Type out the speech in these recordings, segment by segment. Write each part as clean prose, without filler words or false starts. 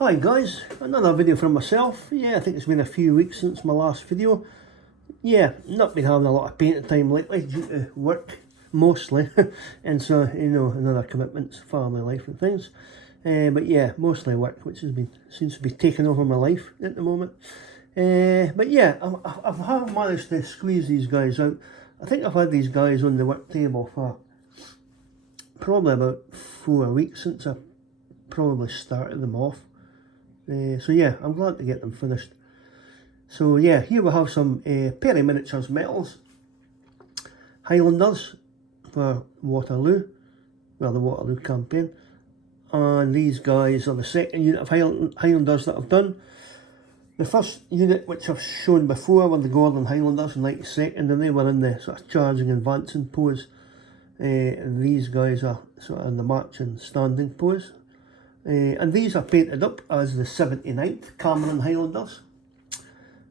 Hi guys, another video from myself. Yeah, I think it's been a few weeks since my last video. Yeah, not been having a lot of painting time lately due to work, mostly. And so, you know, and other commitments, family life and things. But yeah, mostly work, which seems to be taking over my life at the moment. But yeah, I've managed to squeeze these guys out. I think I've had these guys on the work table for probably about 4 weeks since I probably started them off. So yeah, I'm glad to get them finished. So yeah, here we have some Perry Miniatures metals, Highlanders for Waterloo, well, the Waterloo campaign. And these guys are the second unit of Highlanders that I've done. The first unit, which I've shown before, were the Gordon Highlanders in 92nd, and they were in the sort of charging and advancing pose. And these guys are sort of in the marching standing pose. And these are painted up as the 79th Cameron Highlanders.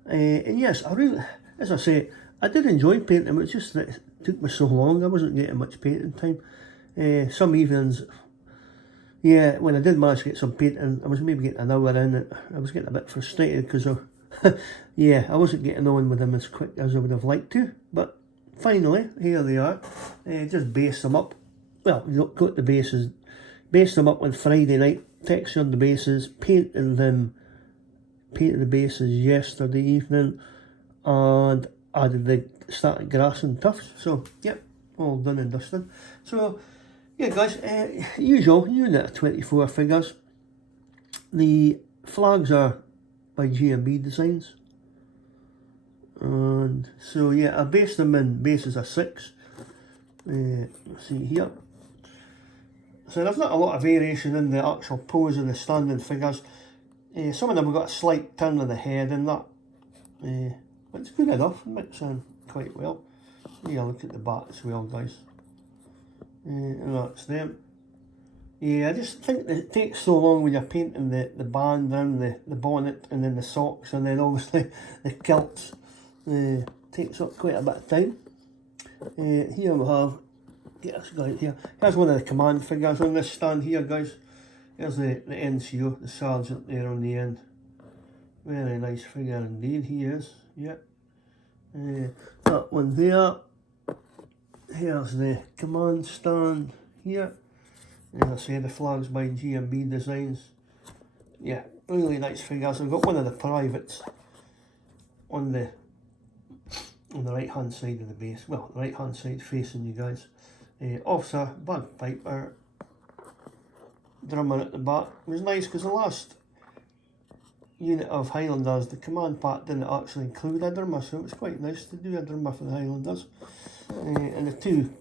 And yes, I really, as I say, I did enjoy painting them. It's just that it took me so long. I wasn't getting much painting time. Some evenings, yeah, when I did manage to get some painting, I was maybe getting an hour in it. I was getting a bit frustrated because of, yeah, I wasn't getting on with them as quick as I would have liked to. But finally, here they are. Just base them up. Well, you don't got the bases. Based them up on Friday night, textured the bases, painted the bases yesterday evening, and added the static grass and tufts. So, yep, all done and dusted. So, yeah guys, usual unit of 24 figures. The flags are by G&B Designs. And so, yeah, I based them in bases of 6. See here. So there's not a lot of variation in the actual pose of the standing figures. Some of them have got a slight turn of the head and that. But it's good enough, it mixes in quite well. Yeah, look at the back as well, guys. And that's them. Yeah, I just think that it takes so long when you're painting the band around the bonnet and then the socks and then obviously the kilts. Takes up quite a bit of time. Here we have, yes guys, here's one of the command figures on this stand here, guys. Here's the NCO, the sergeant there on the end. Very nice figure indeed, he is, yeah. That one there. Here's the command stand here. As I say, the flags by G&B Designs. Yeah, really nice figures. I've got one of the privates on the right hand side of the base. Well, the right hand side facing you guys. Officer, bagpiper, drummer at the back. It was nice because the last unit of Highlanders, the command part didn't actually include a drummer, so it was quite nice to do a drummer for the Highlanders. And the two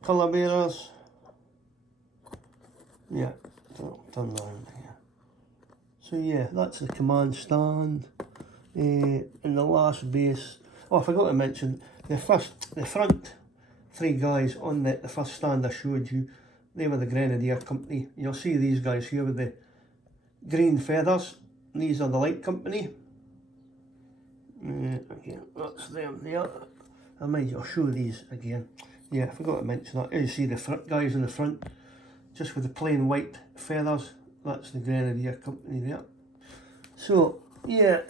colour bearers. Yeah, turn around here. So yeah, that's the command stand. And the last base. Oh, I forgot to mention the front 3 guys on the first stand I showed you. They were the Grenadier Company. You'll see these guys here with the green feathers. These are the Light Company. Okay, that's them there. I'll show these again. Yeah, I forgot to mention that. Here you see the front guys in the front, just with the plain white feathers. That's the Grenadier Company there. So, yeah,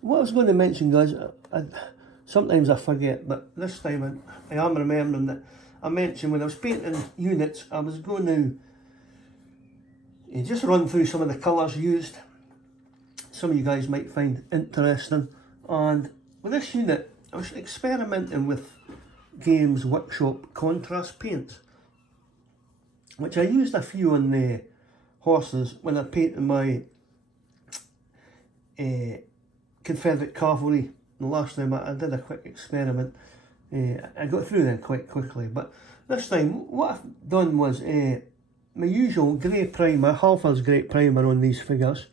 what I was going to mention, guys, sometimes I forget, but this time I am remembering that I mentioned when I was painting units, I was going to just run through some of the colours used. Some of you guys might find interesting. And with this unit, I was experimenting with Games Workshop contrast paints, which I used a few on the horses when I painted my Confederate cavalry. The last time I did a quick experiment. I got through them quite quickly, but this time what I've done was my usual grey primer, Halford's grey primer on these figures.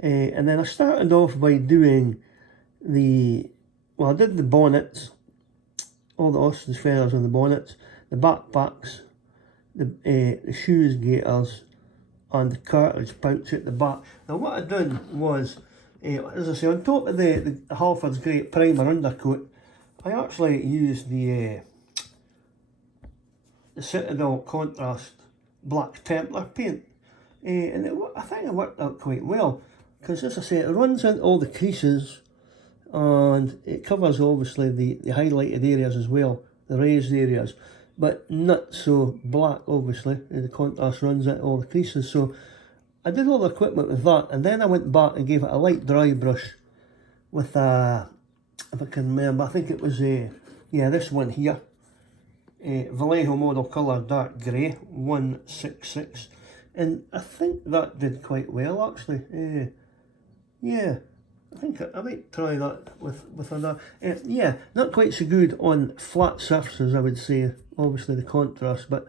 And then I started off by doing I did the bonnets, all the ostrich feathers on the bonnets, the backpacks, the shoes gaiters, and the cartridge pouch at the back. Now what I done was, as I say, on top of the Halford's grey primer undercoat, I actually used the Citadel Contrast Black Templar paint. and I think it worked out quite well, because as I say, it runs into all the creases, and it covers obviously the highlighted areas as well, the raised areas, but not so black obviously. The contrast runs into all the creases. So I did all the equipment with that, and then I went back and gave it a light dry brush with a, if I can remember, I think it was yeah, this one here, Vallejo model colour dark grey 166, and I think that did quite well actually. Yeah, I think I might try that with another. Yeah, not quite so good on flat surfaces, I would say, obviously the contrast, but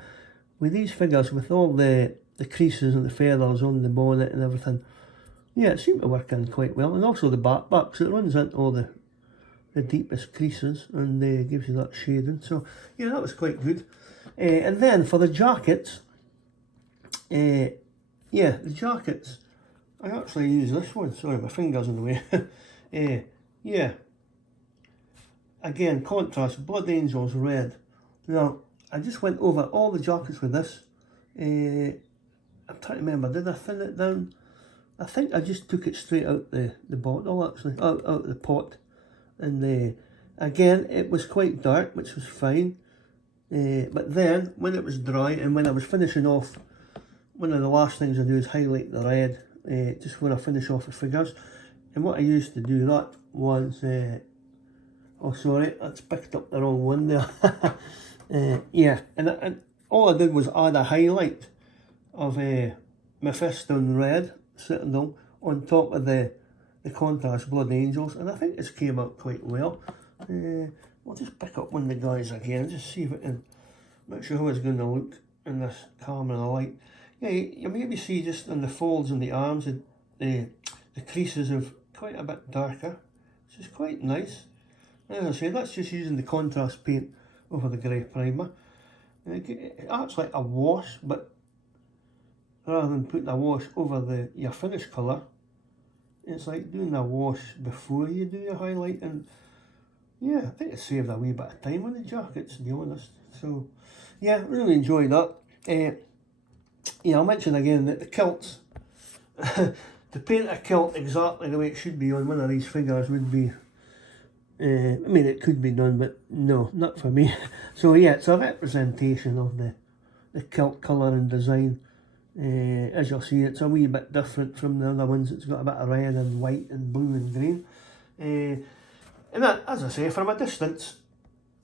with these figures, with all the creases and the feathers on the bonnet and everything, yeah, it seemed to work in quite well. And also the back, so it runs into all the deepest creases and gives you that shading. So yeah, that was quite good. And then for the jackets, yeah, the jackets, I actually use this one. Sorry, my finger's in the way. Yeah, again, contrast, Blood Angels red. Now, I just went over all the jackets with this. I'm trying to remember, did I thin it down? I think I just took it straight out the bottle actually, out the pot. And again, it was quite dark, which was fine. But then, when it was dry and when I was finishing off, one of the last things I do is highlight the red, just when I finish off the figures. And what I used to do that was, oh sorry, that's picked up the wrong one there. Yeah, and all I did was add a highlight of Mephisto red, Citadel, on top of the contrast Blood Angels, and I think this came out quite well. We'll just pick up one of the guys again, just see if it can, not sure how it's going to look in this camera light. Yeah, you maybe see just on the folds and the arms, the creases are quite a bit darker, which is quite nice. As I say, that's just using the contrast paint over the grey primer. It acts like a wash, but rather than putting a wash over your finished colour, it's like doing a wash before you do your highlight. And yeah, I think it saved a wee bit of time on the jackets, to be honest. So yeah, really enjoyed that. Yeah, I'll mention again that the kilts, to paint a kilt exactly the way it should be on one of these figures would be, I mean, it could be done, but no, not for me. So yeah, it's a representation of the kilt colour and design. As you'll see, it's a wee bit different from the other ones. It's got a bit of red and white and blue and green. And that, as I say, from a distance,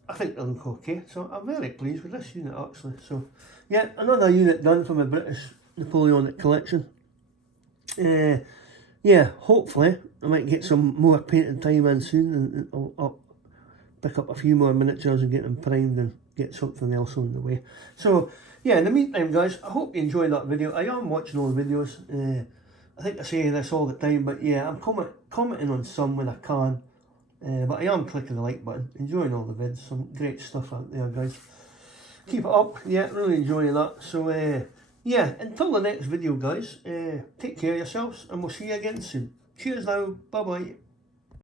I think they look okay. So I'm very pleased with this unit actually. So yeah, another unit done from a British Napoleonic collection. Yeah, hopefully I might get some more painting time in soon, and I'll pick up a few more miniatures and get them primed and get something else on the way. So yeah, in the meantime guys, I hope you enjoyed that video. I am watching all the videos. I think I say this all the time, but yeah, I'm commenting on some when I can. But I am clicking the like button, enjoying all the vids, some great stuff out there guys. Keep it up, yeah, really enjoying that. So yeah, until the next video guys, take care of yourselves and we'll see you again soon. Cheers now, bye bye.